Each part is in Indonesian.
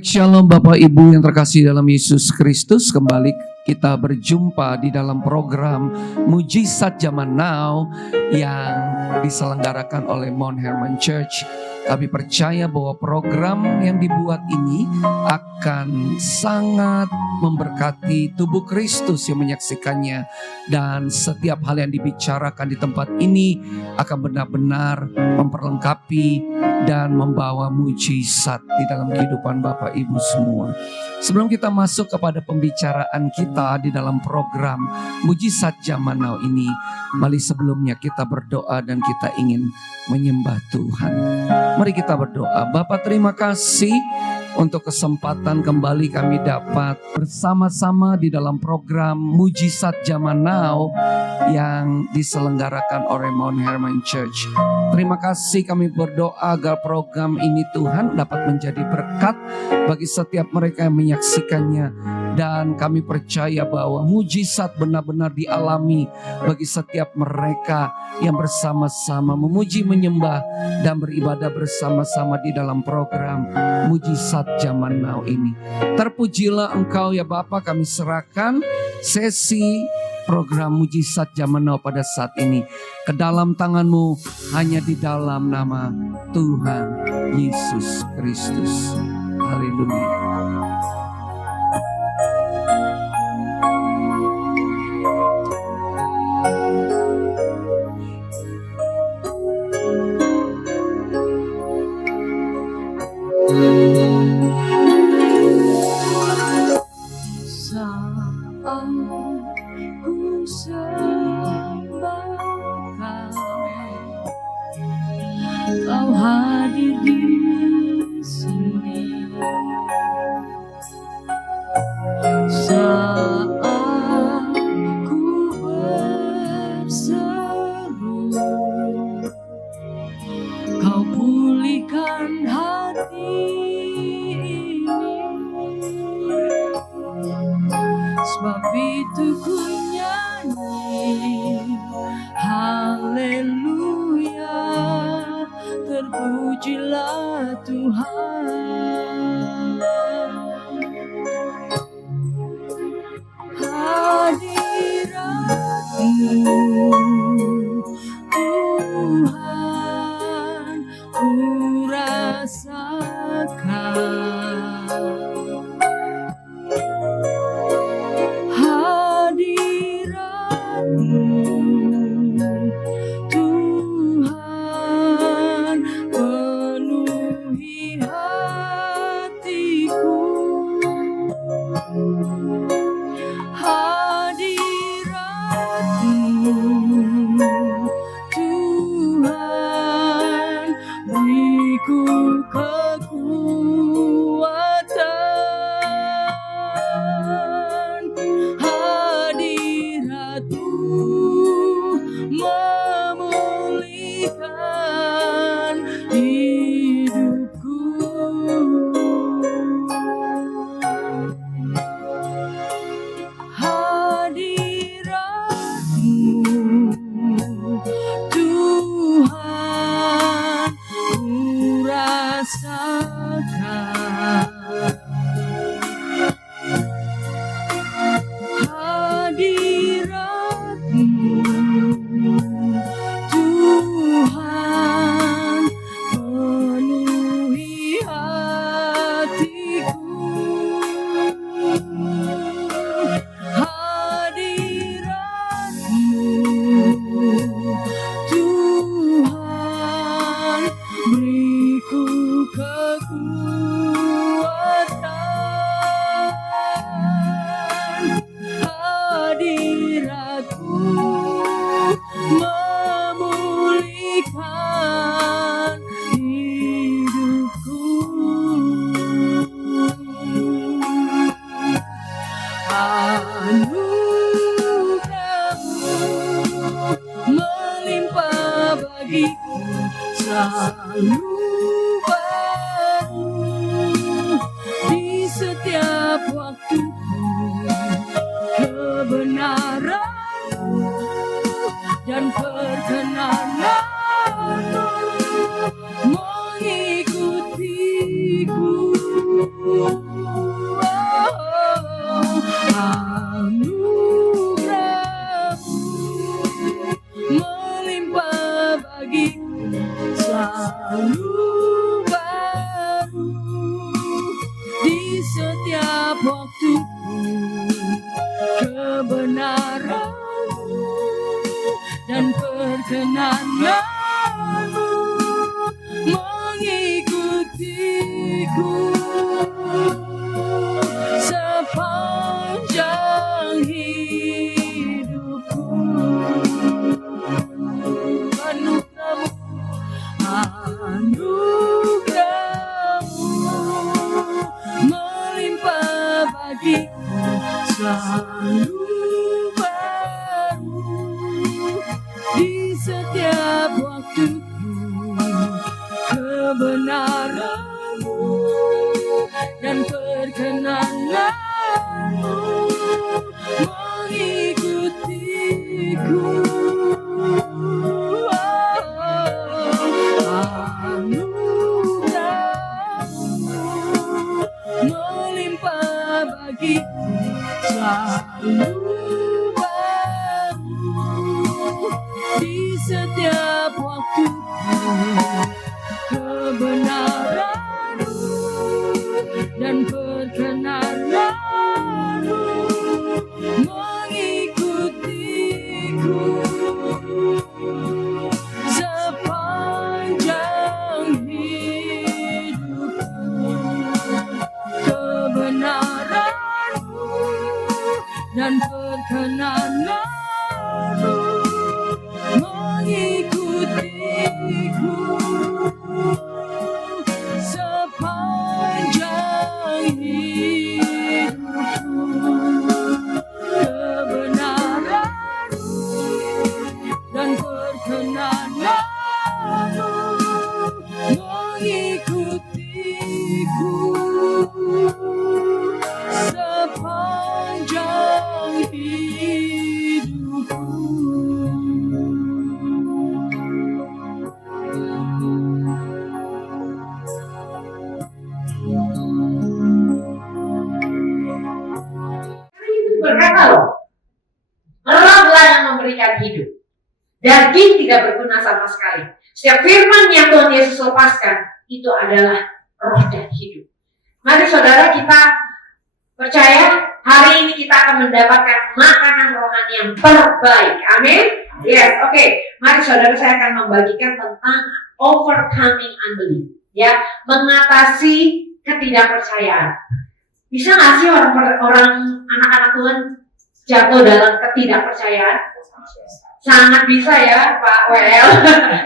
Shalom Bapak Ibu yang terkasih dalam Yesus Kristus. Kembali kita berjumpa di dalam program Mujizat Zaman Now yang diselenggarakan oleh Mount Hermon Church. Kami percaya bahwa program yang dibuat ini akan sangat memberkati tubuh Kristus yang menyaksikannya. Dan setiap hal yang dibicarakan di tempat ini akan benar-benar memperlengkapi dan membawa mujizat di dalam kehidupan Bapak Ibu semua. Sebelum kita masuk kepada pembicaraan kita di dalam program Mujizat Zaman Now ini, mari sebelumnya kita berdoa dan kita ingin menyembah Tuhan. Mari kita berdoa. Bapa, terima kasih untuk kesempatan kembali kami dapat bersama-sama di dalam program Mujizat Zaman Now yang diselenggarakan oleh Mount Hermon Church. Terima kasih, kami berdoa agar program ini Tuhan dapat menjadi berkat bagi setiap mereka yang menyaksikannya. Dan kami percaya bahwa mujizat benar-benar dialami bagi setiap mereka yang bersama-sama memuji, menyembah, dan beribadah bersama-sama di dalam program Mujizat Zaman Now ini. Terpujilah Engkau ya Bapa, kami serahkan sesi program Mujizat Zaman Now pada saat ini ke dalam tangan-Mu, hanya di dalam nama Tuhan Yesus Kristus. Haleluya. Kau hadir di sini saat ku berseru. Kau pulihkan hati ini, sebab itu ku nyanyi haleluya. Terpujilah Tuhan. Hadirat-Mu Tuhan ku rasakan. Hadirat-Mu dan perkenananmu mengikutiku. perkenananmu mengikutiku sepanjang hidupku. Anugerahmu melimpah bagiku, selalu baru di setiap waktuku. Kebenaranmu dan perkenananmu mengikutiku. Anugerahmu melimpah bagiku, selalu baru di setiap waktuku. Kebenaranmu dan perkenananmu mengikutiku sepanjang hidupku. Kebenaranmu dan perkenananmu mengikutiku sepanjang hidupku. Kebenaranmu dan perkenananmu mengikutiku sepanjang hidupku. Berkata loh, rohlah yang memberikan hidup. Daging tidak berguna sama sekali. Setiap firman yang Tuhan Yesus lepaskan, itu adalah roh dan hidup. Mari saudara, kita percaya hari ini kita akan mendapatkan makanan rohani yang terbaik. Amin. Yes, oke. Mari saudara, saya akan membagikan tentang overcoming unbelief. Ya, mengatasi ketidakpercayaan. Bisa nggak sih orang anak-anak Tuhan jatuh dalam ketidakpercayaan? Sangat bisa ya Pak Wel.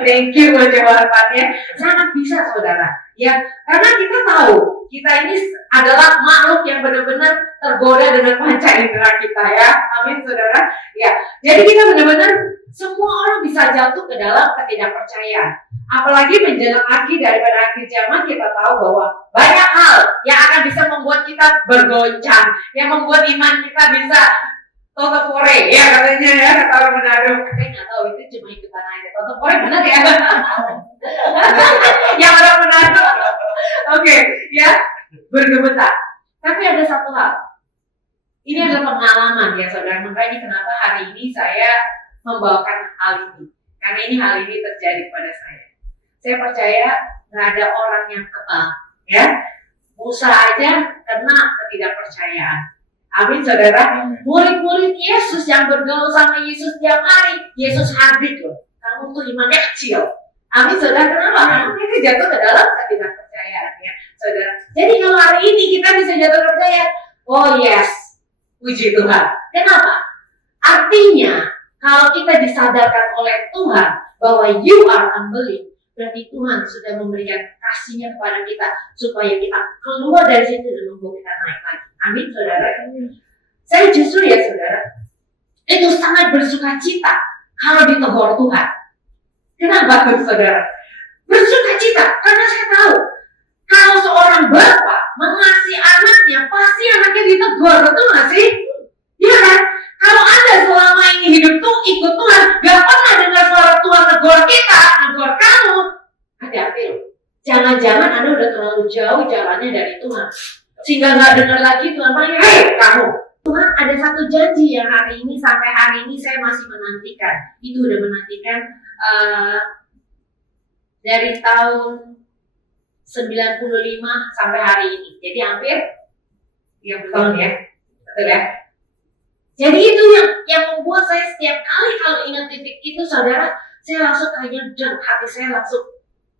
Thank you buat jawabannya. Sangat bisa saudara. Ya, karena kita tahu kita ini adalah makhluk yang benar-benar tergoda dengan panca indera kita ya. Amin saudara. Ya, jadi kita benar-benar semua orang bisa jatuh ke dalam ketidakpercayaan. Apalagi menjelang akhir daripada akhir zaman, kita tahu bahwa banyak hal yang akan bisa membuat kita bergoncang, yang membuat iman kita bisa toto kore, ya katanya ya, kata orang Manado. Saya nggak tahu, itu cuma ikutan aja. Toto kore benar ya? Yang orang Manado. Oke, ya, bergemetar. Tapi ada satu hal. Ini adalah pengalaman ya saudara. Makanya kenapa hari ini saya membawakan hal ini. Karena ini hal ini terjadi pada saya. Saya percaya nggak ada orang yang kebal, ya. Musa aja kena ketidakpercayaan. Amin, saudara. Murid-murid Yesus yang bergaul sama Yesus tiap hari, Yesus hadir loh. Kamu tuh imannya kecil. Amin, saudara. Kenapa? Karena mereka jatuh ke dalam ketidakpercayaan, ya, saudara. Jadi kalau hari ini kita bisa jatuh percaya, oh yes, puji Tuhan. Kenapa? Artinya kalau kita disadarkan oleh Tuhan bahwa you are unbelief, berarti Tuhan sudah memberikan kasih-Nya kepada kita supaya kita keluar dari situ dan membawa kita naik lagi. Amin, saudara. Saya justru ya saudara, itu sangat bersuka cita kalau ditegur Tuhan. Kenapa tuh saudara? Bersuka cita karena saya tahu kalau seorang bapak mengasihi anaknya, pasti anaknya ditegur, betul nggak sih? Iya kan? Kalau Anda selama ini hidup tuh ikut Tuhan, gak pernah dengar suara Tuhan negor kita, negor kamu, hati-hati loh. Jangan-jangan Anda udah terlalu jauh jalannya dari Tuhan, sehingga gak dengar lagi Tuhan panggil, hei kamu. Tuhan ada satu janji yang hari ini, sampai hari ini saya masih menantikan. Itu udah menantikan dari tahun 95 sampai hari ini. Jadi hampir 30 tahun ya, betul ya? Jadi itu yang membuat saya setiap kali kalau ingat titik itu saudara, saya langsung kayaknya dan hati saya langsung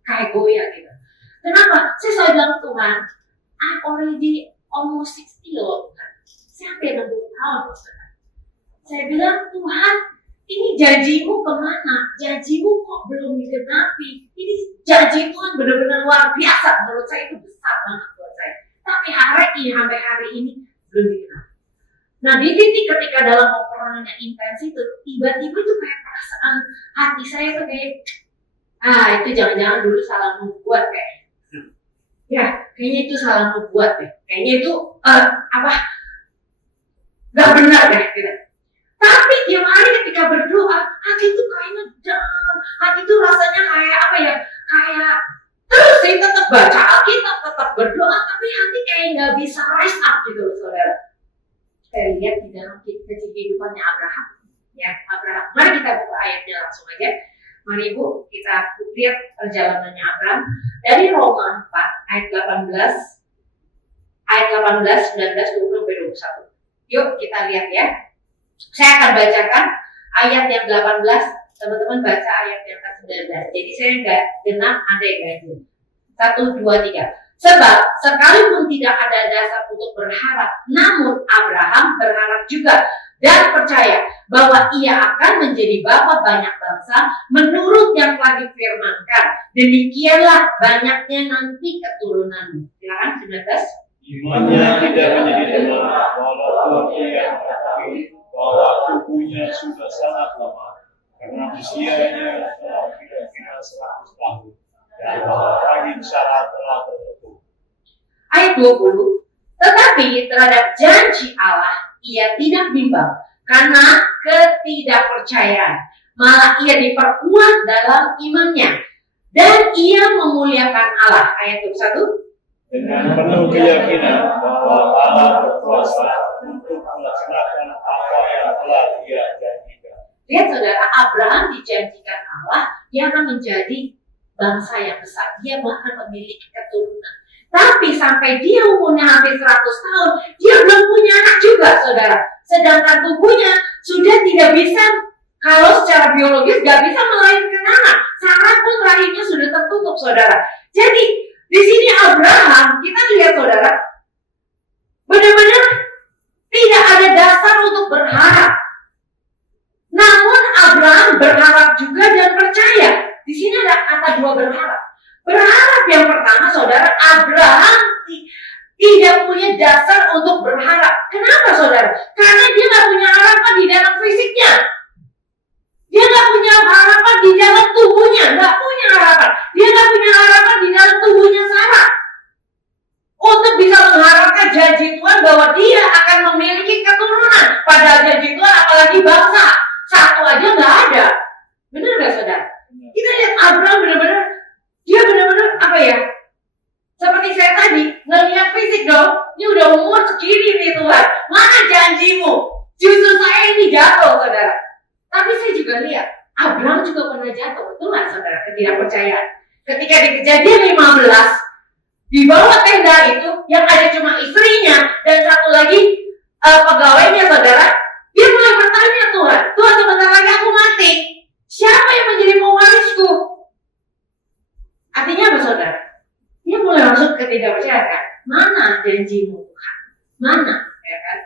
kayak goyah gitu. Kenapa? Saya selalu bilang Tuhan, I'm already almost 60 loh Tuhan. Saya hampir 60 tahun loh Tuhan. Saya bilang Tuhan, ini janjimu kemana? Janjimu kok belum digenapi? Ini janji Tuhan benar-benar luar biasa. Menurut saya itu besar banget buat saya. Tapi sampai hari ini belum digenapi. Nah di titik ketika dalam peperangan yang intens itu, tiba-tiba itu kayak perasaan hati saya tuh kayak, itu jangan-jangan dulu salah membuat kayak. Ya, kayaknya itu salah membuat deh. Kayaknya itu nggak benar deh gitu. Tapi tiap hari ketika berdoa, hati itu kayaknya down. Hati itu rasanya kayak kayak terus sih tetap baca Alkitab, tetap berdoa, tapi hati kayak nggak bisa rise up gitu loh saudara. Saya lihat di dalam kehidupannya Abraham. Ya, Abraham. Mari kita buka ayatnya langsung aja. Mari Ibu, kita lihat perjalanannya Abraham dari Roma 4 ayat 18, 19, 20, 21. Yuk kita lihat ya. Saya akan bacakan ayat yang 18, teman-teman baca ayat yang ke-19. Jadi saya nggak genap, Anda yang ganjil. 1, 2, 3. Sebab sekalipun tidak ada dasar untuk berharap, namun Abraham berharap juga dan percaya bahwa ia akan menjadi bapa banyak bangsa menurut yang telah difirmankan. Demikianlah banyaknya nanti keturunanmu. Silakan 19. Imannya tidak menjadi lemah walaupun ia mengetahui bahwa tubuhnya sudah sangat lemah karena usianya telah kira-kira 100 tahun dan bahwa rahim Sarah telah tertutup. Ayat 20. Tetapi terhadap janji Allah ia tidak bimbang karena ketidakpercayaan, malah ia diperkuat dalam imannya dan ia memuliakan Allah. Ayat 21. Dengan penuh keyakinan bahwa Allah berkuasa untuk melaksanakan apa yang telah Dia janjikan. Lihat saudara, Abraham dijanjikan Allah dia akan menjadi bangsa yang besar, dia bahkan memiliki keturunan. Tapi sampai dia umurnya hampir 100 tahun, dia belum punya anak juga, saudara. Sedangkan tubuhnya sudah tidak bisa, kalau secara biologis gak bisa melahirkan anak. Sarah pun rahimnya sudah tertutup, saudara. Jadi di sini Abraham, kita lihat saudara, benar-benar tidak ada dasar untuk berharap. Namun Abraham berharap juga dan percaya. Di sini ada kata dua berharap. Berharap yang pertama, saudara, Abraham tidak punya dasar untuk berharap. Kenapa, saudara? Karena dia nggak punya harapan di dalam fisiknya. Dia nggak punya harapan di dalam tubuhnya, nggak punya harapan. Dia nggak punya harapan di dalam tubuhnya Sarah untuk bisa mengharapkan janji Tuhan bahwa dia akan memiliki keturunan. Padahal janji Tuhan apalagi bangsa satu aja nggak ada. Benar nggak, saudara? Kita lihat Abraham benar-benar, dia benar-benar seperti saya tadi ngelihat fisik dong. Ini udah umur segini nih Tuhan, mana janjimu? Justru saya ini jatuh, saudara. Tapi saya juga lihat Abraham juga pernah jatuh, betul nggak, saudara? Ketidakpercayaan. Ketika di Kejadian 15 di bawah tenda itu yang ada cuma istrinya dan satu lagi pegawainya, saudara. Dia mulai bertanya, Tuhan sebentar lagi aku mati. Siapa yang menjadi pewarisku? Artinya apa, saudara? Dia mulai masuk ketidakpercayaan. Mana janjimu, Tuhan? Mana, ya kan?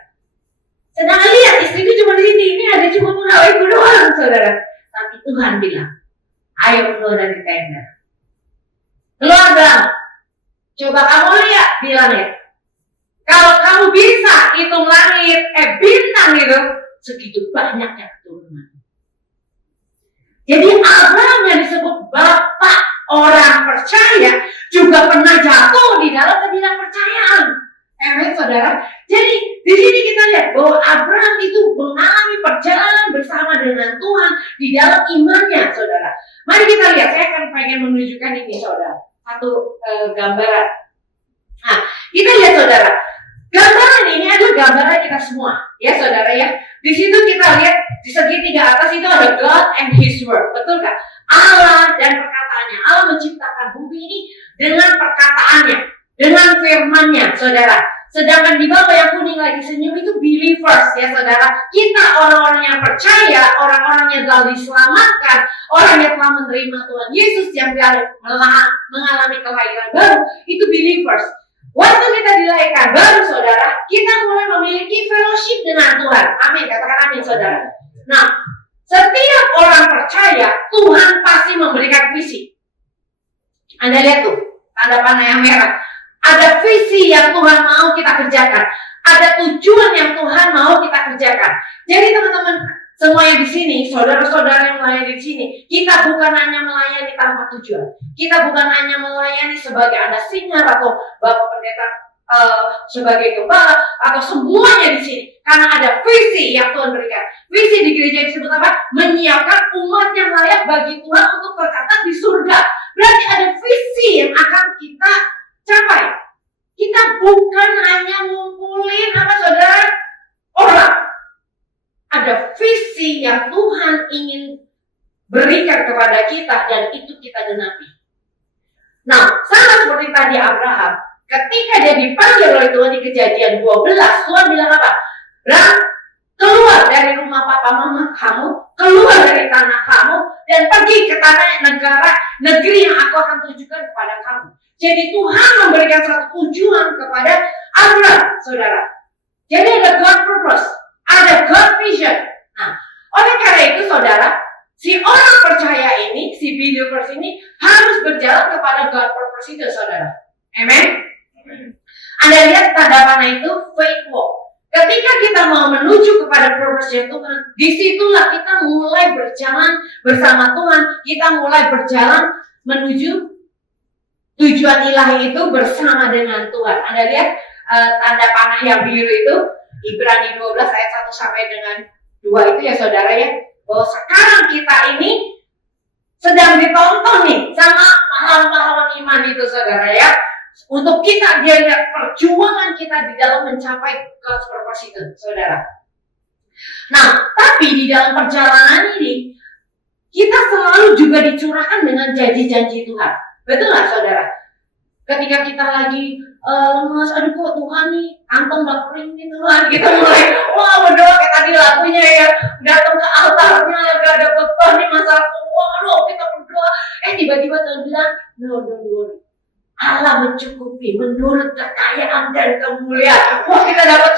Sedangkan lihat istriku cuma di sini, ini ada cuma pegawaiku doang, saudara. Tapi Tuhan bilang, ayo keluar dari tenda. Keluar, Bang. Coba kamu lihat, bilangnya. Kalau kamu bisa hitung langit, bintang itu, segitu banyaknya keturunan. Jadi Abraham yang disebut bapak orang percaya juga pernah jatuh di dalam ketidakpercayaan. Amin, saudara. Jadi di sini kita lihat bahwa Abraham itu mengalami perjalanan bersama dengan Tuhan di dalam imannya, saudara. Mari kita lihat. Saya akan pengen menunjukkan ini, saudara. Satu gambaran. Nah, kita lihat, saudara. Gambaran ini adalah gambaran kita semua, ya, saudara ya. Di situ kita lihat di segitiga atas itu ada God and His Word, betul kan? Allah dan perkataannya. Allah menciptakan bumi ini dengan perkataannya, dengan firman-Nya, saudara. Sedangkan di bawah yang kuning lagi senyum itu believers ya saudara. Kita orang-orang yang percaya, orang-orang yang telah diselamatkan, orang yang telah menerima Tuhan Yesus yang mengalami kelahiran baru, itu believers. Waktu kita dilahirkan baru saudara, kita mulai memiliki fellowship dengan Tuhan. Amin, katakan amin saudara. Nah, setiap orang percaya, Tuhan pasti memberikan visi. Anda lihat tuh, tanda panah yang merah. Ada visi yang Tuhan mau kita kerjakan. Ada tujuan yang Tuhan mau kita kerjakan. Jadi teman-teman semua yang di sini, saudara-saudara yang melayani di sini, kita bukan hanya melayani tanpa tujuan. Kita bukan hanya melayani sebagai Anda singar atau Bapak Pendeta sebagai gembala atau semuanya di sini. Karena ada visi yang Tuhan berikan. Visi di gereja disebut apa? Menyiapkan umat yang layak bagi Tuhan untuk tercatat di surga. Berarti ada visi yang akan kita capai. Kita bukan hanya ngumpulin apa saudara orang. Ada visi yang Tuhan ingin berikan kepada kita dan itu kita genapi. Nah, sama seperti tadi Abraham, ketika dia dipanggil oleh Tuhan di Kejadian 12, Tuhan bilang apa? Abraham, keluar dari rumah papa mama kamu, keluar dari tanah kamu, dan pergi ke tanah negeri yang aku akan tunjukkan kepada kamu. Jadi Tuhan memberikan satu tujuan kepada Abraham, saudara. Jadi ada God purpose, ada God vision. Nah, oleh karena itu saudara, si orang percaya ini, si believers ini harus berjalan kepada God purpose itu, saudara. Amen. Anda lihat tanda panah itu faith walk. Ketika kita mau menuju kepada purpose Tuhan, disitulah kita mulai berjalan bersama Tuhan. Kita mulai berjalan menuju tujuan ilahi itu bersama dengan Tuhan. Anda lihat tanda panah yang biru itu, Ibrani 12 ayat 1 sampai dengan 2 itu ya saudara ya. Bahwa sekarang kita ini sedang ditonton nih sama pahlawan-pahlawan iman itu saudara ya. Untuk kita dia lihat perjuangan kita di dalam mencapai God's purpose itu saudara. Nah, tapi di dalam perjalanan ini kita selalu juga dicurahkan dengan janji-janji Tuhan. Betul nggak saudara? Ketika kita lagi lemas, aduh kok Tuhan nih, kantong udah kering nih Tuhan, kita mulai, wah berdoa kayak tadi lagunya ya, datang ke altarnya, lagi ada beban nih masalah keuangan, kita berdoa, tiba-tiba Tuhan bilang, no, don't worry, Allah mencukupi menurut kekayaan dan kemuliaan. Wah kita dapat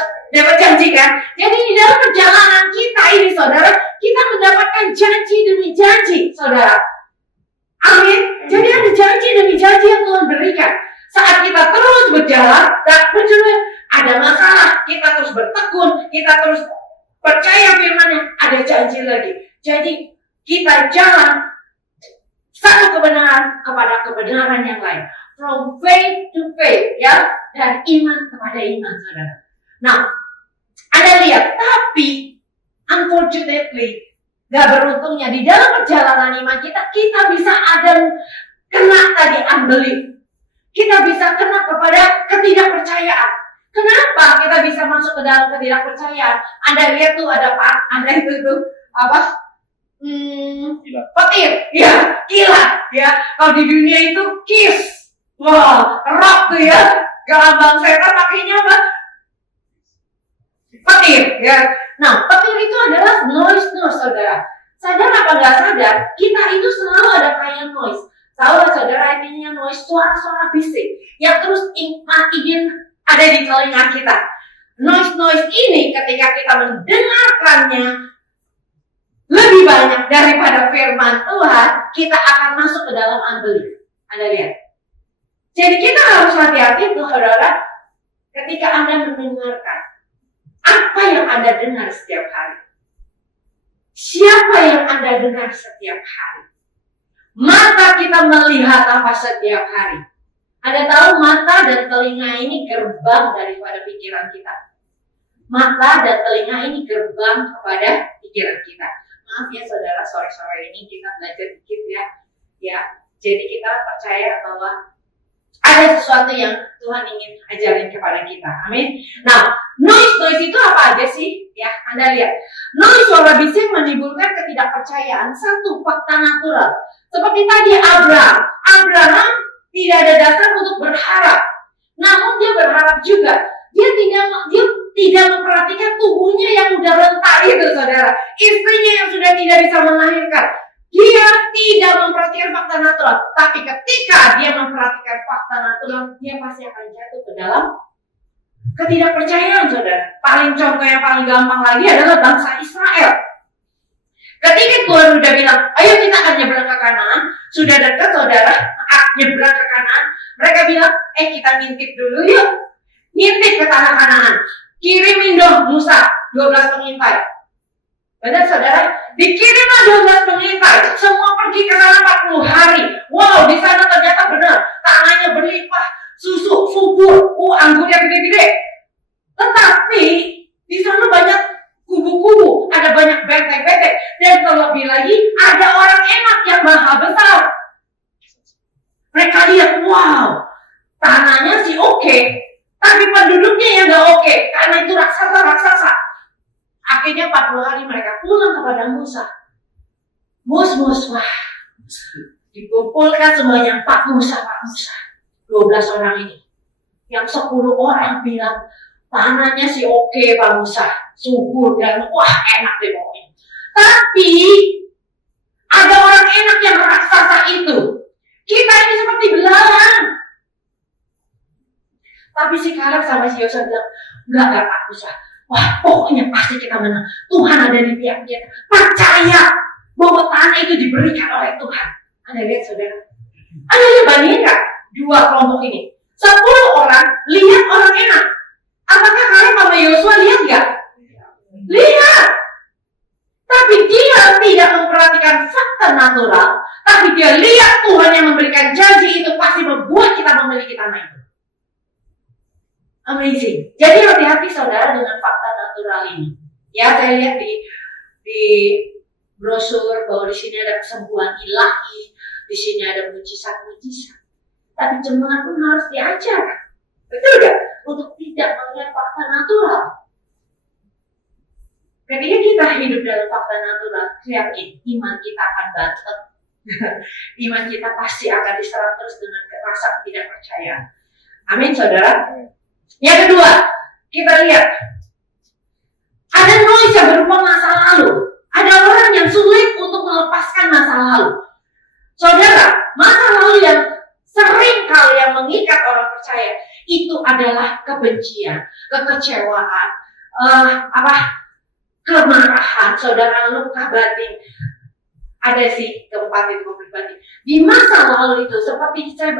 janji kan? Jadi di dalam perjalanan kita ini saudara, kita mendapatkan janji demi janji saudara. Amin. Jadi ada janji demi janji yang Tuhan berikan. Saat kita terus berjalan, dan ada masalah, kita terus bertekun, kita terus percaya firman-Nya, ada janji lagi. Jadi kita jalan satu kebenaran kepada kebenaran yang lain. From faith to faith, ya, dan iman kepada iman, saudara. Nah, Anda lihat, tapi unfortunately, gak beruntungnya di dalam perjalanan iman kita bisa ada kena tadi unbelief. Kita bisa kena kepada ketidakpercayaan. Kenapa kita bisa masuk ke dalam ketidakpercayaan? Anda lihat tuh ada Anda itu tuh apa? Petir, ya, kilat, ya. Kalau di dunia itu kiss, wah, rock tuh ya. Gelambang setan pakainya apa? Petir, ya. Nah, petir itu adalah noise, saudara. Sadar apa nggak sadar, kita itu selalu ada kayak noise. Tahu saudara, intinya noise, suara-suara bisik yang terus ingin ada di telinga kita. Noise ini ketika kita mendengarkannya lebih banyak daripada firman Tuhan, kita akan masuk ke dalam unbelief. Anda lihat. Jadi kita harus hati-hati tuh saudara, ketika Anda mendengarkan apa yang Anda dengar setiap hari. Siapa yang Anda dengar setiap hari? Mata kita melihat apa setiap hari? Anda tahu mata dan telinga ini gerbang daripada pikiran kita. Mata dan telinga ini gerbang kepada pikiran kita. Maaf ya saudara, sore-sore ini kita belajar dikit ya. Ya, jadi kita percaya bahwa ada sesuatu yang Tuhan ingin ajarin kepada kita. Amin. Nah, noise itu apa aja sih? Ya, Anda lihat. Noise suara bising menimbulkan ketidakpercayaan. Satu, fakta natural. Seperti tadi Abraham tidak ada dasar untuk berharap. Namun dia berharap juga. Dia tidak memperhatikan tubuhnya yang udah rentah itu, saudara. Istrinya yang sudah tidak bisa melahirkan. Dia tidak memperhatikan fakta natural. Tapi ketika dia memperhatikan fakta natural, dia pasti akan jatuh ke dalam ketidakpercayaan, saudara. Contoh yang paling gampang lagi adalah bangsa Israel. Ketika Tuhan udah bilang, ayo kita akan nyebrang ke Kanaan, sudah dekat, saudara, nyebrang ke Kanaan. Mereka bilang, kita ngintip dulu yuk. Ngintip ke tanah Kanaan. Kirimin dong Musa, 12 pengintai. Benar, saudara? Dikirimlah 12 pengintai. Semua pergi ke sana 40 hari. Wow, di sana ternyata benar. Tanahnya berlimpah, susu, subur, anggurnya gede-gede. Tetapi di sana banyak kubu-kubu, ada banyak benteng-benteng, dan terlebih lagi ada orang enak yang maha besar. Mereka lihat, wow, tanahnya sih oke, tapi penduduknya yang gak oke, karena itu raksasa-raksasa. Akhirnya 40 hari mereka pulang kepada Musa. Mus, wah, dikumpulkan semuanya, Pak Musa, 12 orang ini. Yang 10 orang bilang, tanahnya sih oke Pak Musa, subur dan wah enak deh pokoknya. Tapi ada orang enak yang raksasa itu. Kita ini seperti belalang. Tapi si Kaleb sama si Yosua bilang, enggak Pak Musa. Wah pokoknya pasti kita menang. Tuhan ada di pihak kita. Percaya bahwa tanah itu diberikan oleh Tuhan. Anda lihat saudara. Anda lihat bandingkan dua kelompok ini. 10 orang lihat orang enak. Apakah Kaleb sama Yosua lihat nggak? Lihat. Tapi dia tidak memperhatikan fakta natural. Tapi dia lihat Tuhan yang memberikan janji itu pasti membuat kita memiliki tanah itu. Amazing. Jadi hati-hati saudara dengan fakta natural ini. Ya, saya lihat di brosur bahwa di sini ada kesembuhan ilahi, di sini ada mujizat-mujizat. Tapi jemaat pun harus diajar. Betul gak? Untuk tidak melihat fakta natural. Ketika kita hidup dalam fakta natural, yakin iman kita akan bangkit. Iman kita pasti akan diserang terus dengan rasa tidak percaya. Amin, saudara. Yang kedua, kita lihat ada noise yang berupa masa lalu. Ada orang yang sulit untuk melepaskan masa lalu. Saudara, masa lalu yang sering kali yang mengikat orang percaya itu adalah kebencian, kekecewaan, kemarahan, saudara, luka batin. Ada sih keempat itu konflik batin. Di masa lalu itu, seperti saya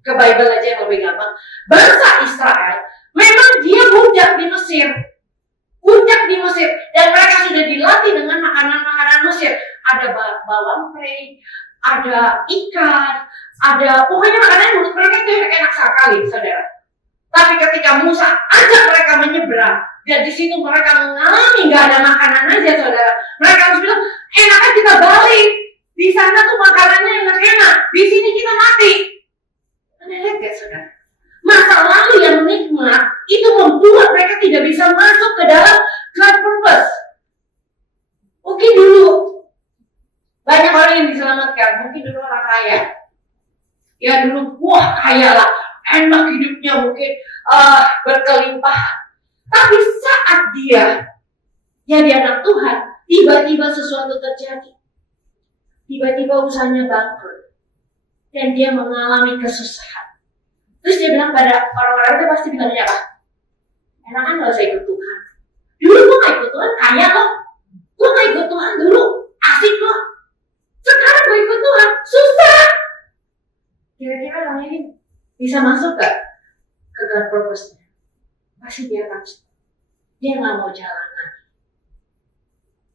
ke Bible aja yang lebih gampang, bangsa Israel memang dia budak di Mesir. Budak di Mesir. Dan mereka sudah dilatih dengan makanan-makanan Mesir. Ada bawang prei, ada ikan, ada pokoknya makanan menurut mereka itu enak sekali, saudara. Tapi ketika Musa ajak mereka menyeberang, dan di situ mereka mengalami nggak ada makanan aja, saudara. Mereka harus bilang, enaknya kita balik. Di sana tuh makanannya enak-enak. Di sini kita mati. Anda lihat ya, saudara? Masa lalu yang nikmat itu membuat mereka tidak bisa masuk ke dalam God purpose. Mungkin dulu banyak orang yang diselamatkan. Mungkin dulu orang kaya. Ya dulu, wah kaya lah. Enak hidupnya mungkin berkelimpahan. Tapi saat dia jadi anak Tuhan, tiba-tiba sesuatu terjadi. Tiba-tiba usahanya bangkrut. Dan dia mengalami kesusahan. Terus dia bilang pada orang-orang itu pasti bilangnya apa? Enakan gak usah ikut Tuhan. Dulu gue gak ikut Tuhan, kaya loh. Gue gak ikut Tuhan dulu, asik loh. Sekarang gue ikut Tuhan, susah. Kira-kira orang ini bisa masuk gak ke God purpose-nya? Pasti dia akan dia gak mau jalan lagi.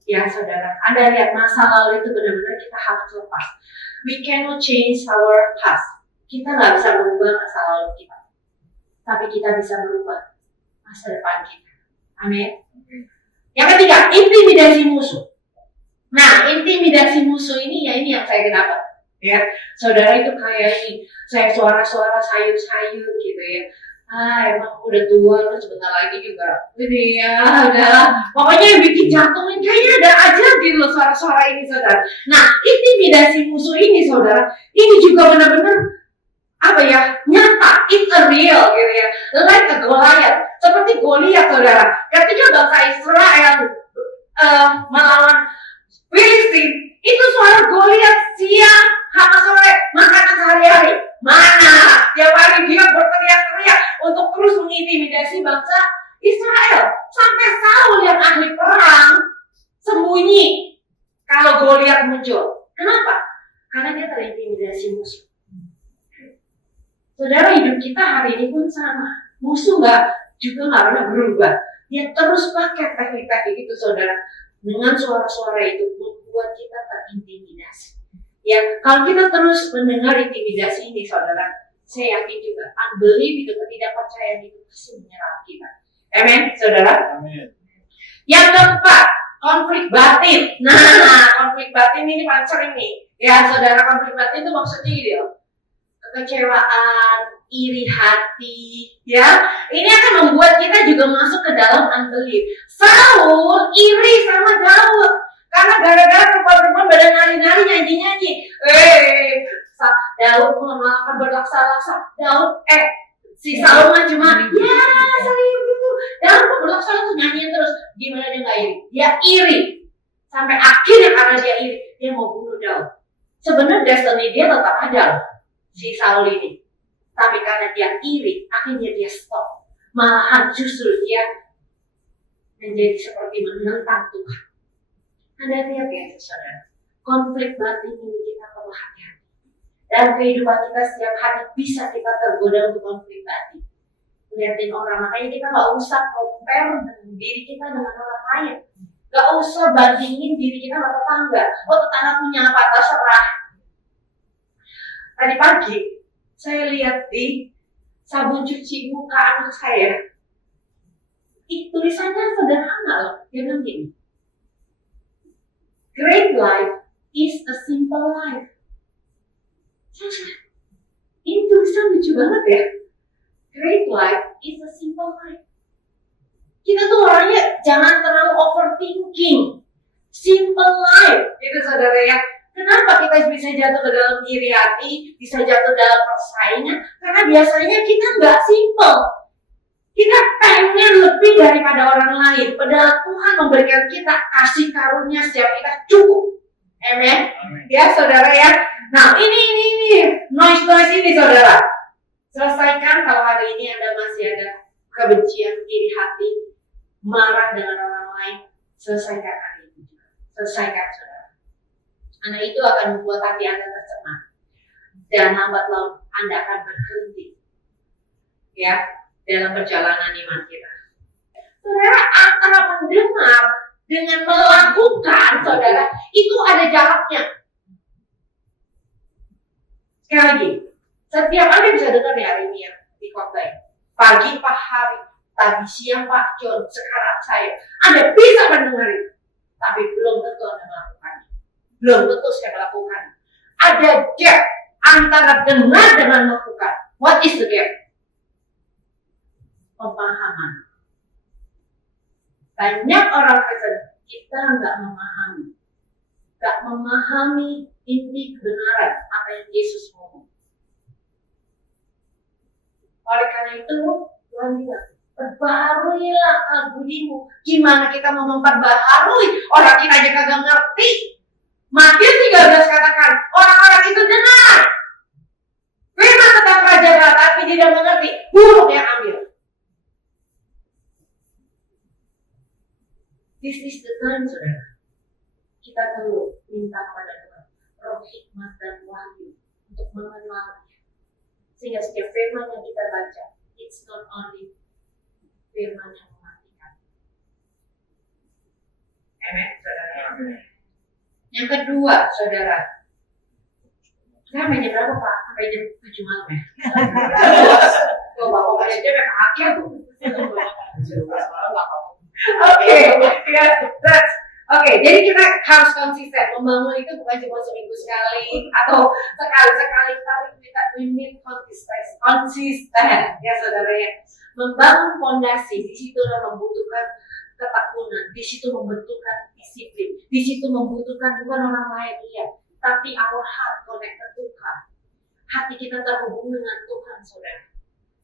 Ya saudara, Anda lihat masa lalu itu benar-benar kita harus lepas. We cannot change our past. Kita gak bisa merubah masa lalu kita. Tapi kita bisa merubah masa depan kita. Amin. Yang ketiga, intimidasi musuh. Nah, intimidasi musuh ini yang saya kenapa? Ya, saudara itu kayak ini, saya suara-suara sayur-sayur gitu ya. Emang udah tua, lu sebentar lagi juga. Ini ya, udah. Pokoknya yang bikin jantungin kayaknya ada aja gitu loh suara-suara ini, saudara. Nah, intimidasi musuh ini, saudara, ini juga benar-benar nyata, it's a real gitu ya. Like a Goliath, seperti Goliat saudara. Ketika bangsa Israel melawan Filistin, itu suara Goliat siang sama sore, makanan sehari-hari. Mana? Tiap hari dia berteriak-teriak untuk terus mengintimidasi bangsa Israel. Sampai Saul yang ahli perang sembunyi kalau Goliat muncul. Kenapa? Karena dia terintimidasi musuh. Saudara, hidup kita hari ini pun sama. Musuh juga nggak pernah berubah. Dia terus pakai teknik-teknik itu, saudara. Dengan suara-suara itu membuat kita terintimidasi. Ya, kalau kita terus mendengar intimidasi ini, saudara, saya yakin juga unbelief itu, ketidakpercayaan itu pasti menyerang kita. Amin, saudara. Amin. Yang keempat, konflik batin. Nah, konflik batin ini paling sering nih. Ya, saudara, konflik batin itu maksudnya gitu ya. Kekecewaan, iri hati, ya. Ini akan membuat kita juga masuk ke dalam unbelief. Saul iri sama Daud karena gara-gara perempuan-perempuan pada nari-nari, nyanyi-nyanyi. Daud malah berlaksa-laksa. Si Saul mah cuma ya saya gitu. Daud berlaksa-laksa nyanyiin terus. Gimana dia nggak iri? Dia iri sampai akhirnya karena dia iri dia mau bunuh Daud. Sebenarnya destiny dia tetap ada loh, si Saul ini. Tapi karena dia iri, akhirnya dia stop. Malahan justru dia menjadi seperti menentang Tuhan. Anda lihat ya, saudara, konflik batin ini kita perlu hati-hati. Dalam kehidupan kita setiap hari bisa kita tergoda untuk konflik batin. Lihatin orang, makanya kita nggak usah compare dengan diri kita dengan orang lain. Nggak usah bandingin diri kita sama tetangga. Oh, tetangga punya apa, terserah. Tadi pagi, saya lihat di sabun cuci muka anak saya. Tulisannya sederhana loh, dia bilang gini. Great life is a simple life. Ini tulisan lucu banget ya. Great life is a simple life. Kita tuh orangnya jangan terlalu overthinking. Simple life, itu saudara ya. Kenapa kita bisa jatuh ke dalam iri hati, bisa jatuh dalam persaingan? Karena biasanya kita nggak simple. Kita pengen lebih daripada orang lain. Padahal Tuhan memberikan kita kasih karunia setiap kita cukup. Amen. Ya saudara ya. Nah ini noise ini saudara. Selesaikan kalau hari ini Anda masih ada kebencian, iri hati, marah dengan orang lain. Selesaikan hari ini juga. Selesaikan saudara. Karena itu akan membuat hati Anda tercemar. Dan lambat laun Anda akan berhenti. Ya. Dalam perjalanan iman kita. Saudara, antara mendengar dengan melakukan, saudara, itu ada jaraknya. Sekali lagi, setiap Anda bisa dengar nih hari ini yang di khotbah. Pagi, Pak Hari, tadi siang Pak John, sekarang saya. Anda bisa mendengar itu, tapi belum tentu Anda melakukannya. Belum tentu saya melakukan. Ada gap antara dengar dengan melakukan. What is the gap? Pemahaman. Banyak orang Kristen kita nggak memahami inti kebenaran apa yang Yesus ngomong. Oleh karena itu Tuhan bilang, perbaharuilah budimu. Gimana kita mau memperbaharui orang kita aja kagak ngerti? Matius 13 katakan orang-orang itu dengar firman tentang kerajaan Allah tapi tidak mengerti, buruk yang ambil. This is the time, saudara. Kita perlu minta kepada Tuhan roh hikmat dan wahyu untuk mengenalnya. Sehingga setiap firman yang kita baca, it's not only firman yang mematikan. Amen, saudara. Yang kedua, saudara. Saya sampai jam berapa, Pak? Sampai jam 7 malam ya? Tuh, Bapak aja udah kaki aku. Oke, jadi kita harus konsisten. Membangun itu bukan cuma seminggu sekali atau sekali-sekali, tapi kita need konsisten, ya saudara ya. Membangun fondasi, di situ membutuhkan ketekunan, di situ membutuhkan disiplin, di situ membutuhkan bukan orang lain lihat, tapi our heart connected to God. hati kita terhubung dengan Tuhan, saudara,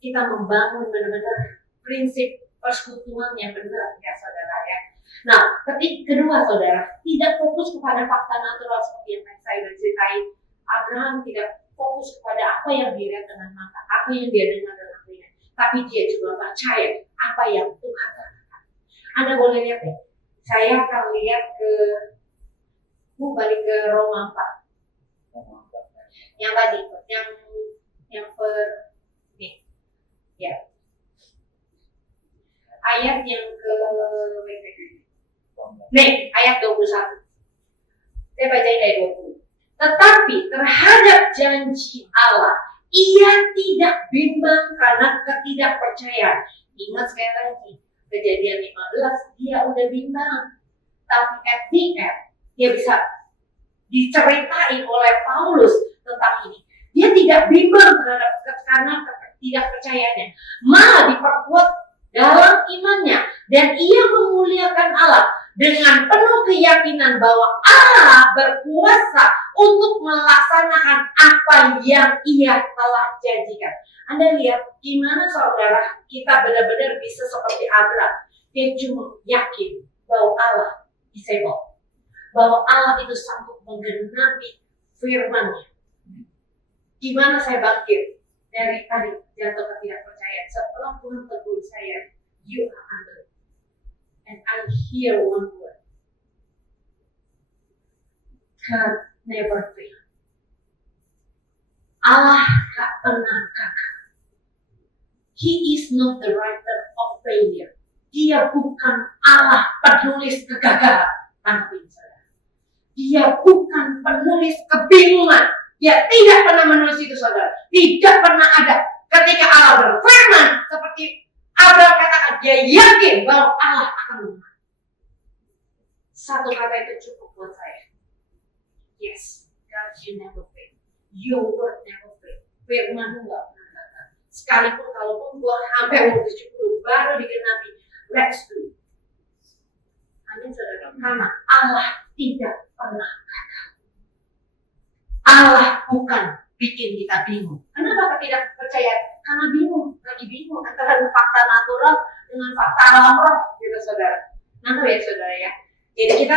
kita membangun benar-benar prinsip persekutuan yang benar, ya saudara ya. Nah, kedua saudara, tidak fokus kepada fakta natural seperti yang saya sudah ceritain. Abraham tidak fokus kepada apa yang dia lihat dengan mata, apa yang dia dengar dengan telinga, tapi dia juga percaya apa yang Tuhan katakan. Anda boleh lihat deh, saya akan lihat balik ke Roma 4. Yang tadi, yang nih, ya. Ayat yang ayat 21. Saya bacain dari 20. Tetapi terhadap janji Allah, ia tidak bimbang karena ketidakpercayaan. Ingat sekali lagi, Kejadian 15, dia udah bimbang. Tapi at the end, dia bisa diceritain oleh Paulus tentang ini. Dia tidak bimbang karena ketidakpercayaannya. Malah diperkuat dalam imannya. Dan ia memuliakan Allah dengan penuh keyakinan bahwa Allah berkuasa untuk melaksanakan apa yang ia telah janjikan. Anda lihat gimana saudara kita benar-benar bisa seperti Abraham. Dia cuma yakin bahwa Allah is able, bahwa Allah itu sanggup menggenapi firman-Nya. Gimana saya bangkit dari tadi jatuh ketidakpercayaan setelah Tuhan tegur saya, you are under, and I hear one word, God never fail. Allah gak pernah gagal. He is not the writer of failure. Dia bukan Allah penulis kegagalan. Dia bukan penulis kebingungan. Dia tidak pernah menulis itu, saudara. Tidak pernah ada. Ketika Allah berfirman, seperti Abraham katakan, dia yakin bahwa Allah akan menang. Satu kata itu cukup buat saya. Yes, God, you never fail. Your word never fail. Firman-Mu gak pernah gagal. Sekalipun kalaupun gua sampai umur 70 baru digenapi, let's do it. Amin, saudara. Karena Allah tidak pernah gagal. Allah bukan bikin kita bingung. Kenapa tidak percaya? Karena bingung, lagi bingung antara fakta natural dengan fakta alam roh, gitu saudara. Nanti ya saudara ya. Jadi kita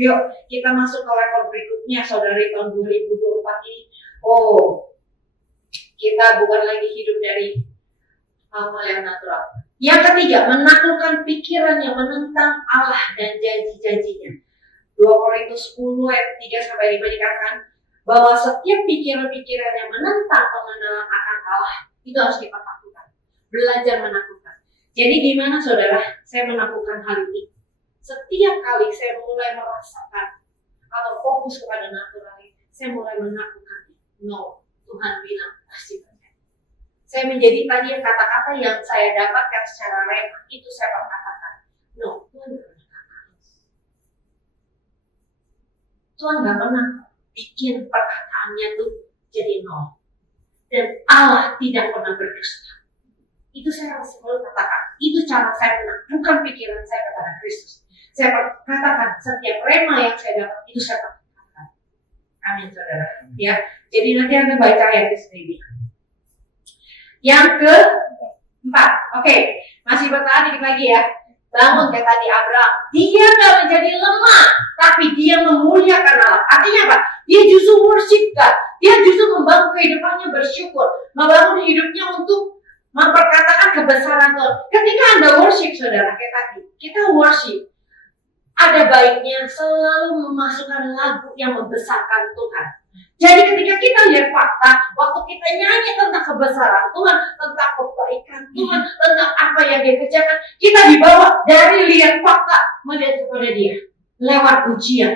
yuk kita masuk ke level berikutnya, saudara, tahun 2024 ini. Oh, kita bukan lagi hidup dari hal-hal yang natural. Yang ketiga, menaklukkan pikiran yang menentang Allah dan janji-janjinya. 2 Korintus 10 ayat 3-5 dikatakan bahwa setiap pikiran-pikiran yang menentang pengenalan akan Allah itu harus kita taklukkan. Belajar menaklukkan. Jadi gimana saudara saya menaklukkan hal ini? Setiap kali saya mulai merasakan atau fokus kepada natural, saya mulai menaklukkan. No, Tuhan bilang pasti terjadi. Saya menjadi tadi yang kata-kata yang saya dapatkan secara rema itu saya perkatakan. No, Tuhan gak pernah. Tuhan gak pernah bikin perkataannya tuh jadi nol. Dan Allah tidak pernah berdusta. Itu saya harus selalu katakan. Itu cara saya menaklukkan pikiran saya kepada Kristus. Saya katakan setiap rema yang saya dapat itu saya katakan. Amin, saudara. Ya, jadi nanti Anda baca ayat sendiri. Yang keempat, oke, masih bertahan dikit lagi ya. Bangun kayak tadi Abraham. Dia nggak menjadi lemah, tapi dia memuliakan Allah. Artinya apa? Dia justru worship God. Dia justru membangun kehidupannya bersyukur, membangun hidupnya untuk memperkatakan kebesaran Tuhan. Ketika Anda worship, saudara, kayak tadi, kita worship. Ada baiknya selalu memasukkan lagu yang membesarkan Tuhan. Jadi ketika kita lihat fakta, waktu kita nyanyi tentang kebesaran Tuhan, tentang kebaikan Tuhan, tentang apa yang Dia kerjakan, kita dibawa dari lihat fakta melihat kepada Dia lewat pujian.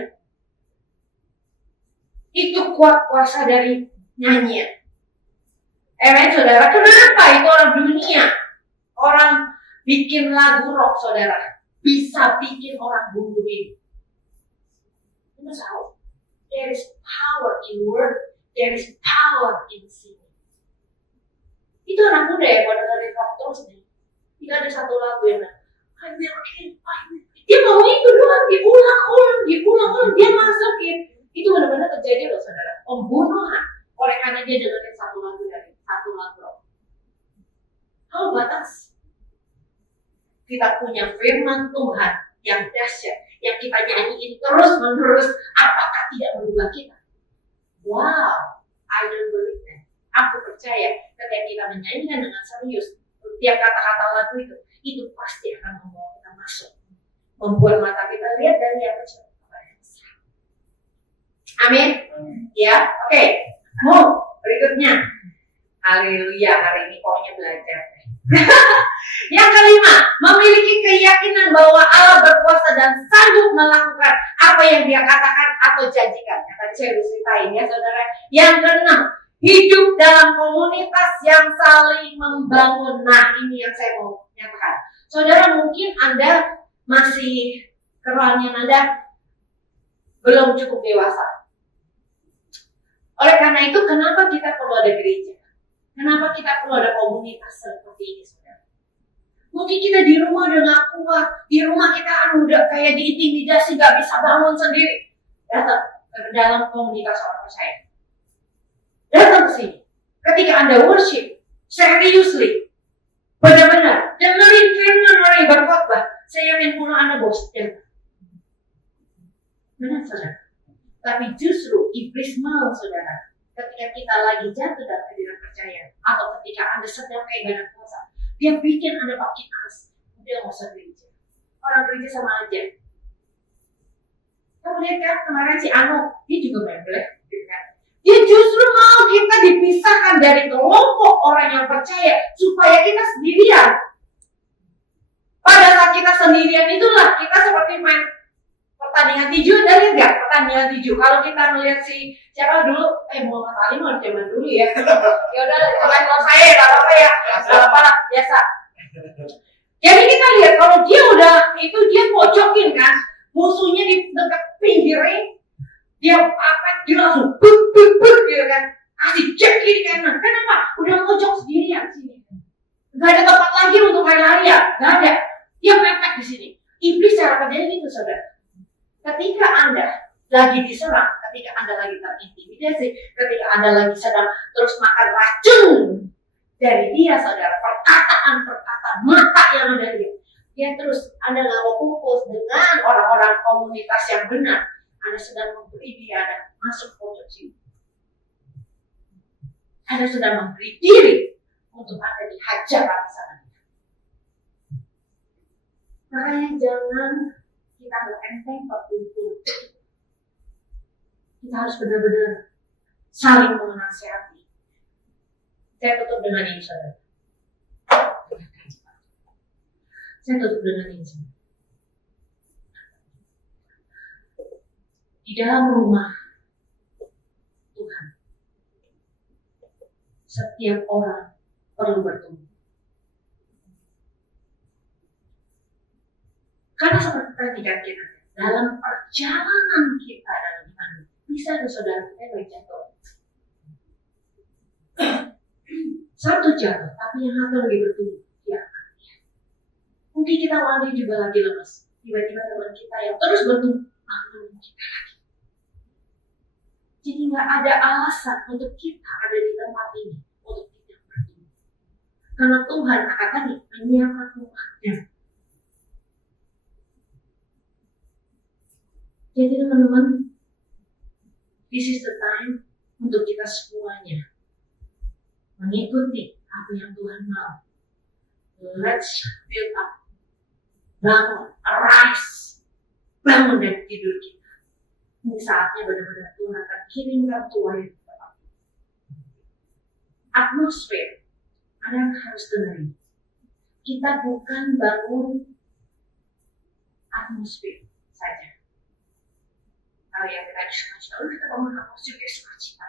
Itu kuat kuasa dari nyanyian. Amen, saudara. Kenapa itu orang dunia, orang bikin lagu rock, saudara, bisa bikin orang bunuh diri? Itu tahu. There is power in word, there is power in singing. Itu anak muda ya, pada dengerin rock terus nih. Tidak ada satu lagu yang I will keep. Dia mau itu doang, diulang-ulang, dia masukin. Itu benar-benar terjadi loh, saudara. Pembunuhan oleh karena dia dengerin kita punya firman Tuhan yang dahsyat, yang kita nyanyiin terus menerus, apakah tidak berubah kita? Wow, I don't believe that. Aku percaya ketika kita menyanyikan dengan serius tiap kata-kata lagu itu pasti akan membawa kita masuk, membuat mata kita lihat dari yang kecil kepada yang besar. Amin. Ya, oke. Berikutnya. Haleluya, hari ini pokoknya belajar. Yang kelima, memiliki keyakinan bahwa Allah berkuasa dan sanggup melakukan apa yang Dia katakan atau janjikan. Yang tadi saya udah ceritain ya, saudara. Yang keenam, hidup dalam komunitas yang saling membangun. Nah, ini yang saya mau nyatakan. Saudara, mungkin Anda masih kerohanian Anda belum cukup dewasa. Oleh karena itu, kenapa kita perlu ada gereja? Kenapa kita perlu ada komunitas seperti ini, saudara? Mungkin kita di rumah udah gak kuat, di rumah kita udah kayak diintimidasi, gak bisa bangun sendiri. Datang ke dalam komunitas orang percaya. Datang ke sini. Ketika Anda worship, seriously, benar-benar dengerin firman orang yang berkhotbah, saya yakin puluh Anda bosan. Benar, saudara. Tapi justru iblis mau, saudara, ketika kita lagi jatuh dalam ketidakpercayaan percaya, atau ketika Anda sedang kayak gak ada kuasa, dia bikin Anda makin keras. Dia nggak usah gereja. Orang gereja sama aja. Kamu lihat kan kemarin si Ano, dia juga memblek, gitu kan? Dia justru mau kita dipisahkan dari kelompok orang yang percaya supaya kita sendirian. Pada saat kita sendirian itulah kita seperti main pertandingan tinju. Ada lihat nggak pertandingan tinju? Kalau kita melihat si siapa dulu, Muhammad Ali mah zaman dulu ya. Ya udah, kalau saya nggak apa-apa ya, nggak apa-apa biasa. Jadi kita lihat kalau dia udah itu dia pojokin kan, musuhnya di dekat pinggirnya, dia langsung gitu kan, kasih cek kiri kanan. Kenapa? Udah pojok sendirian sini. Gak ada tempat lagi untuk lari-lari ya, gak ada. Dia mepet di sini. Iblis cara kerjanya gitu, saudara. Ketika Anda lagi diserang, ketika Anda lagi terintimidasi, ketika Anda lagi sedang terus makan racun dari dia, saudara, perkataan mata yang Anda lihat, dia terus Anda nggak mau fokus dengan orang-orang komunitas yang benar. Anda sedang memberi dia Anda masuk pojok sini. Anda sedang memberi diri untuk Anda dihajar ke sana. Makanya jangan kita enteng berkumpul. Kita harus benar-benar saling menasihati. Saya tutup dengan ini, saudara. Saya tutup dengan ini, saudara. Di dalam rumah Tuhan, setiap orang perlu bertumbuh. Karena seperti tadi kita dalam perjalanan kita dalam iman, bisa ada saudara kita yang jatuh. Satu jatuh, tapi yang satu lagi bertumbuh. Ya, mungkin kita awalnya juga lagi lemas. Tiba-tiba teman kita yang terus bertumbuh, bangun kita lagi. Jadi nggak ada alasan untuk kita ada di tempat ini untuk tidak bertumbuh. Karena Tuhan akan tadi menyiapkan umatnya. Jadi teman-teman, this is the time untuk kita semuanya mengikuti apa yang Tuhan mau. Let's build up. Bangun, arise. Bangun dari tidur kita. Ini saatnya benar-benar Tuhan akan kirimkan Tuhan yang tepat. Atmosfer, Anda harus dengerin. Kita bukan bangun atmosfer saja. Kalau yang kita suka-cita, kita bangun atmosfer yang suka-cita.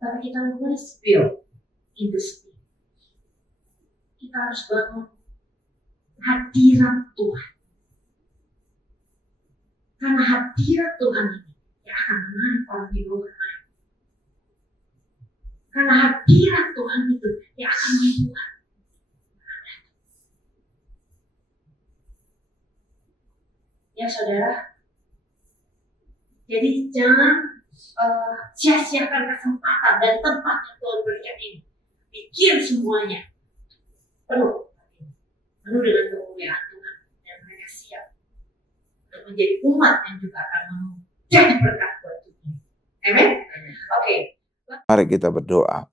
Tapi kita harus build in the spirit. Kita harus bangun hadirat Tuhan. Karena hadirat Tuhan ini yang akan menarik orang di bawah naik. Karena hadirat Tuhan itu yang akan membuat. Ya saudara, jadi jangan sia-siakan kesempatan dan tempat yang Tuhan berikan ini. Bikin semuanya penuh. penuh dengan kemuliaan Tuhan, dan mereka siap untuk menjadi umat yang juga akan menjadi berkat buat dunia. Amin. Oke. Mari kita berdoa.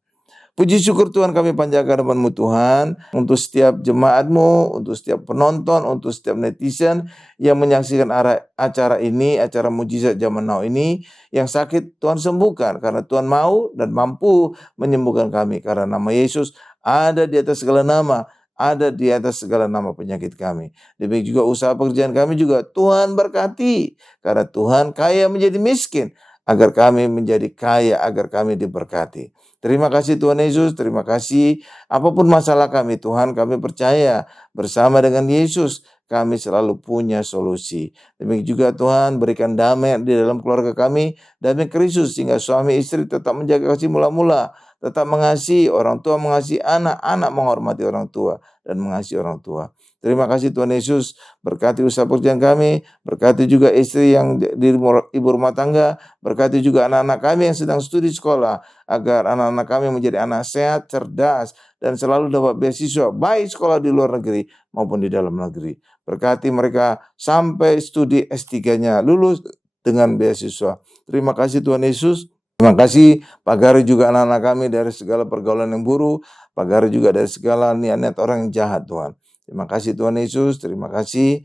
Puji syukur Tuhan kami panjatkan depan-Mu Tuhan, untuk setiap jemaat-Mu, untuk setiap penonton, untuk setiap netizen yang menyaksikan acara ini, acara mujizat zaman now ini, yang sakit Tuhan sembuhkan, karena Tuhan mau dan mampu menyembuhkan kami, karena nama Yesus ada di atas segala nama, ada di atas segala nama penyakit kami. Demikian juga usaha pekerjaan kami juga Tuhan berkati, karena Tuhan kaya menjadi miskin, agar kami menjadi kaya, agar kami diberkati. Terima kasih Tuhan Yesus, terima kasih. Apapun masalah kami Tuhan, kami percaya bersama dengan Yesus kami selalu punya solusi. Demikian juga Tuhan berikan damai di dalam keluarga kami, damai Kristus, sehingga suami istri tetap menjaga kasih mula-mula, tetap mengasihi orang tua, mengasihi anak, anak menghormati orang tua dan mengasihi orang tua. Terima kasih Tuhan Yesus, berkati usaha pekerjaan kami, berkati juga istri yang di ibu rumah tangga, berkati juga anak-anak kami yang sedang studi sekolah, agar anak-anak kami menjadi anak sehat, cerdas, dan selalu dapat beasiswa, baik sekolah di luar negeri maupun di dalam negeri. Berkati mereka sampai studi S3-nya lulus dengan beasiswa. Terima kasih Tuhan Yesus. Terima kasih Pak Gari juga anak-anak kami dari segala pergaulan yang buruk, Pak Gari juga dari segala niat-niat orang yang jahat Tuhan. Terima kasih Tuhan Yesus, terima kasih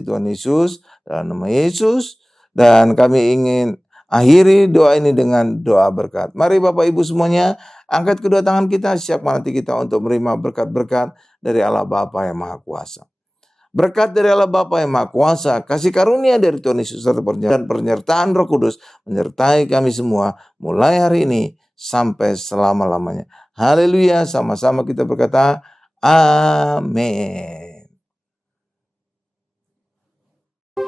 Tuhan Yesus, dalam nama Yesus. Dan kami ingin akhiri doa ini dengan doa berkat. Mari Bapak Ibu semuanya, angkat kedua tangan kita, siap menanti kita untuk menerima berkat-berkat dari Allah Bapa yang Maha Kuasa. Berkat dari Allah Bapa yang Maha Kuasa, kasih karunia dari Tuhan Yesus serta penyertaan Roh Kudus menyertai kami semua mulai hari ini sampai selama-lamanya. Haleluya, sama-sama kita berkata amin.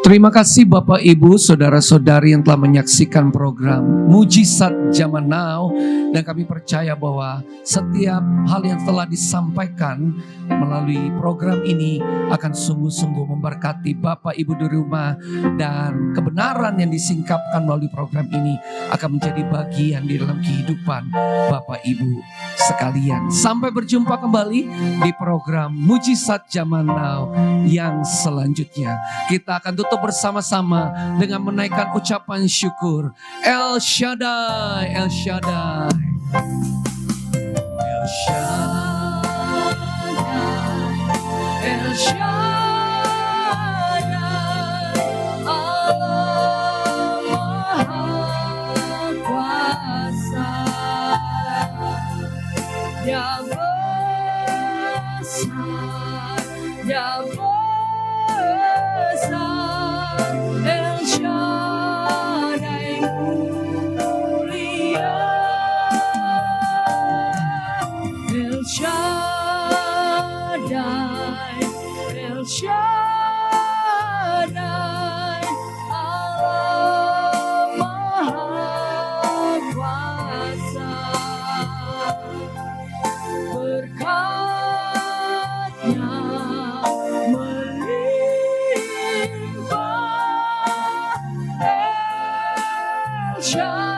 Terima kasih Bapak Ibu, saudara-saudari yang telah menyaksikan program Mujizat Zaman Now. Dan kami percaya bahwa setiap hal yang telah disampaikan melalui program ini akan sungguh-sungguh memberkati Bapak Ibu di rumah. Dan kebenaran yang disingkapkan melalui program ini akan menjadi bagian di dalam kehidupan Bapak Ibu sekalian. Sampai berjumpa kembali di program Mujizat Zaman Now yang selanjutnya. Kita akan tutup bersama-sama dengan menaikkan ucapan syukur. El Shaddai, El Shaddai, El Shaddai, El Shaddai, Allah Maha Kuasa. Dia besar, Dia besar, El Shaddai mulia, El Shaddai, El Shaddai, Allah Maha Kuasa. Berkat-Nya melimpah, El Shaddai.